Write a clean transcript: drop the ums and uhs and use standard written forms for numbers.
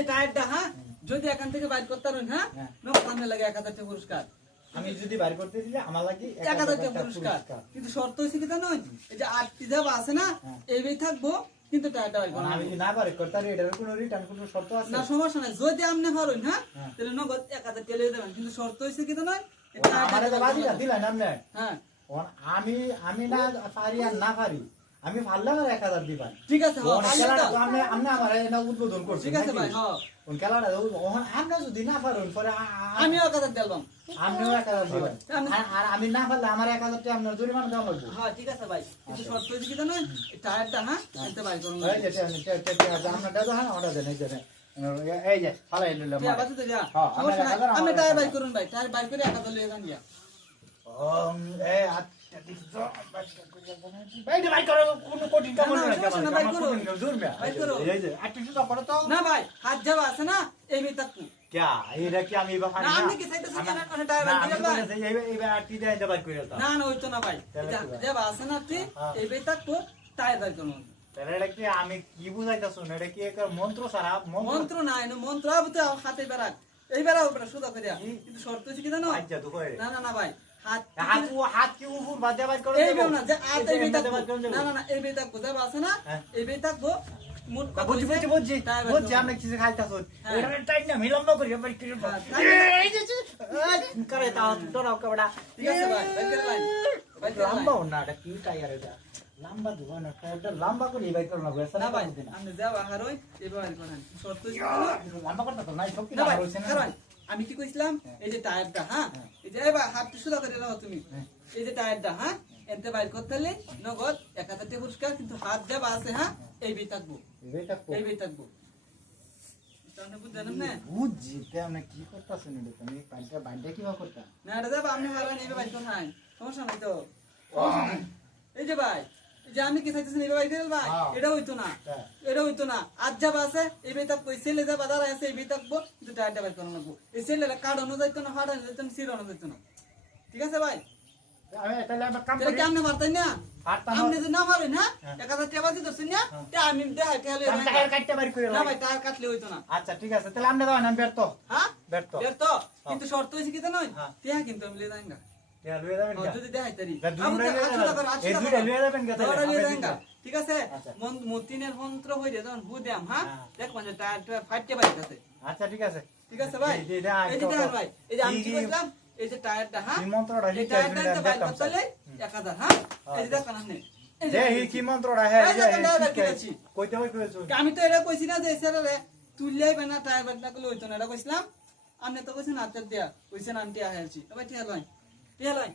যে টায়ারটা হ্যাঁ যদি এখান থেকে বাইর করতে পারেন হ্যাঁ সামনে লাগে 1000 টাকা পুরস্কার। আমি যদি বাইর করতে দিলে আমার লাগি 1000 টাকা পুরস্কার। কিন্তু শর্ত হইছে কি জানো এই যে 8টি ধাপ আছে না এইভাবে থাকবো কিন্তু টায়ারটা বাইর করব আমি না বাইর করতে পারি এটার কোনো রিটার্ন কোনো শর্ত আছে না সমস্যা নাই যদি আপনি পারেন হ্যাঁ তাহলে নগদ 1000 টাকা লয়ে যাবেন কিন্তু শর্ত হইছে কি জানো আমারে তো বাজি দিলেন আপনি হ্যাঁ আমি না পারি আর না পারি আমি পারলাম আর 1000 দিবেন ঠিক আছে আপনি আমার না উদ্বোধন করছেন ঠিক আছে ভাই হ্যাঁ কোন খেলাটা আমরা যদি না পারুন পরে আমিও 1000 দিলাম আপনিও 1000 দিবেন আর আমি না পারলে আমার 1000 টাকা আপনার জরিমানা দেওয়া লাগবে হ্যাঁ ঠিক আছে ভাই কিন্তু শর্ত হইছে কি জানো টায়ারটা হ্যাঁ এতে বাইর করুন এই যে আমরা দাদা হ্যাঁ অর্ডার দেন এই যে ফালাই লইলাম ঠিক আছে তো যা আমি টায়ার বাইর করুন ভাই টায়ার বাইর করে 1000 লয়ে যান গিয়া এই ভাই ভাই করো কোন কঠিন কাম না ভাই করো ভাই করো এই যে 800 টাকা পড়ো তো না ভাই হাত যাওয়া আছে না এই মেতাকু क्या এটা কি আমি বাবা না আপনি কি চাইতেছেন না কোন টায়ার বাইর করে ভাই এই 8টি দেয় বাইর করে দাও না না হইতো না ভাই যাওয়া আছে না আপনি এই মেতাকু টায়ার বাইর করুন তাহলে এটা কি আমি কি বুঝাইতাছো এটা কি এক মন্ত্র সারা মন্ত্র না এনো মন্ত্র আবতে হাতে বেরাক এই বেরাও উপরে সুদা করিয়া কিন্তু শর্ত হচ্ছে কি জানো আচ্ছা তো কই না না না ভাই হাত কি উপর বাদে বাইর করে এই বেও না যে আত এই মেতাকু না না না এই মেতাকু যাওয়া আছে না এই মেতাকু বুঝছি আমরা কিছু খাইতাছো এটা টাইম না মিলম্ব করি বাইর করে এই যে করে তাও তোরাও কবড়া ঠিক আছে ভাই ভাই লম্বা না এটা কি টায়ার এটা লম্বা দুবা না এটা লম্বা করে বাইর করো না না ভাই আপনি যাওয়া হারই এবারে করেন শর্ত লম্বা করতে তো নাই সব কি না ভাই হইছে না কারণ আমি কি কইছিলাম এই যে টায়ারটা হ্যাঁ এই যে এবার হাতটা সুদা করে নাও তুমি এই যে টায়ারটা হ্যাঁ এতে বাইর করতে হলে নগদ 1000 টাকা পুরস্কার কিন্তু হাত যাবা আছে হ্যাঁ এই বই থাকবো এই বই থাকবো তাহলে বুঝছেন না বুঝছি আপনি কি করতেছেন এটা তুমি পাইটা বাইটা কিভাবে করতা না এটা যাবা আপনি হারবেন এই বাইর কোন নাই সমস্যা নাই তো এই যে ভাই এই যে আমি কি চাইতেছেন এই বাইর ভাই এটা হইতো না আজ যাবা আছে এই বই থাকবো ছেলে যাবা দাঁড়া আছে এই বই থাকবো কিন্তু টায়ারটা বাইর করানো লাগবো এই ছেলেরা কাটানো যাইতো না ফাটানো যাইতো না সিরানো যাইতো না ঠিক আছে ভাই আমি তাহলে আমি কাম তাহলে কি আপনি পারতেন না পারতাম আপনি যদি না পারেন হ্যাঁ 1000 টাকা বাজি দছেন না তে আমি দেখাই তাহলে টায়ার কাটতে বাইর করে না ভাই টায়ার কাটলে হইতো না আচ্ছা ঠিক আছে তাহলে আপনি দাও না বেরত হ্যাঁ বেরত বেরত কিন্তু শর্ত হইছে কি জানো তে কিন্তু আমি লয়ে যাইঙ্গা কে লয়ে যাবেন যদি দেখাই তারি এই দুইটা লয়ে যাবেন কে তাহলে ঠিক আছে মতিনের মন্ত্র হই রে যখন বুদাম হ্যাঁ দেখ মানে টায়ারটা ফাটতে পাইতাছে আচ্ছা ঠিক আছে ভাই এই যে দেখেন ভাই এই যে আমি কি কইলাম এই যে টায়ারটা হ্যাঁ এই মন্ত্রটা এই টায়ারটা বাইর করতে হলে 1000 হ্যাঁ এই যে দেখেন আপনি যে এই কি মন্ত্রটা হ্যাঁ এই কইতে হই কইছো আমি তো এটা কইছি না যে স্যারে তুললেই বেনা টায়ার বাইর না করলে হইতো না এটা কইছিলাম আপনি তো কইছেন আত্মা দিয়া কইছেন আন্টি আহেছি এবার ঠিক আছে